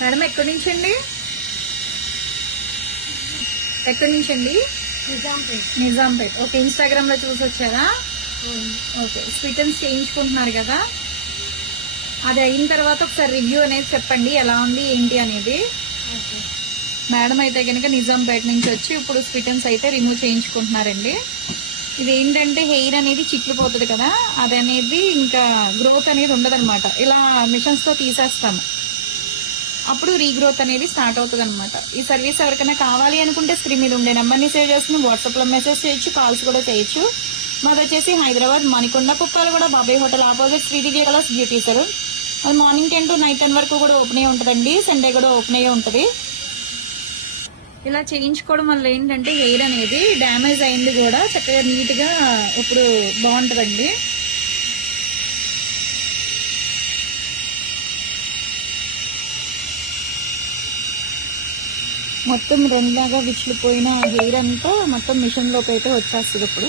Madam ఎక్కడి నుంచి అండి? ఎక్కడి నుంచి అండి? నిజాంపేట్. ఓకే, ఇన్స్టాగ్రామ్ లో చూసి వచ్చారా? ఓకే, స్వీటన్స్ చేయించుకుంటున్నారు కదా, అది అయిన తర్వాత ఒకసారి రివ్యూ అనేది చెప్పండి, ఎలా ఉంది ఏంటి అనేది. మేడం అయితే కనుక నిజాంపేట నుంచి వచ్చి ఇప్పుడు స్వీటన్స్ అయితే రిమూవ్ చేయించుకుంటున్నారండి. ఇది ఏంటంటే హెయిర్ అనేది చిట్లిపోతుంది కదా, అది అనేది ఇంకా గ్రోత్ అనేది ఉండదన్నమాట. ఇలా మిషన్స్ తో తీసేస్తాము, అప్పుడు రీగ్రోత్ అనేది స్టార్ట్ అవుతుంది అనమాట. ఈ సర్వీస్ ఎవరికైనా కావాలి అనుకుంటే స్క్రీన్ మీద ఉండే నెంబర్ని సేవ్ చేసుకుని వాట్సాప్ లో మెసేజ్ చేయొచ్చు, కాల్స్ కూడా చేయొచ్చు. మాది వచ్చేసి హైదరాబాద్ మణికొండ కుప్పాలగూడ బాబాయ్ hotel opposite Sridivya colours beauty saloon. అది మార్నింగ్ 10 to నైట్ 10 వరకు కూడా ఓపెన్ అయ్యి ఉంటుందండి. సండే కూడా ఓపెన్ అయ్యి ఉంటుంది. ఇలా చేయించుకోవడం వల్ల ఏంటంటే హెయిర్ అనేది డ్యామేజ్ అయింది కూడా చక్కగా నీట్ గా ఇప్పుడు బాగుంటుందండి. మొత్తం రెండులాగా విచ్చిపోయిన హెయిర్ అంతా మొత్తం మిషన్ లోకి అయితే వచ్చేస్తుంది ఇప్పుడు.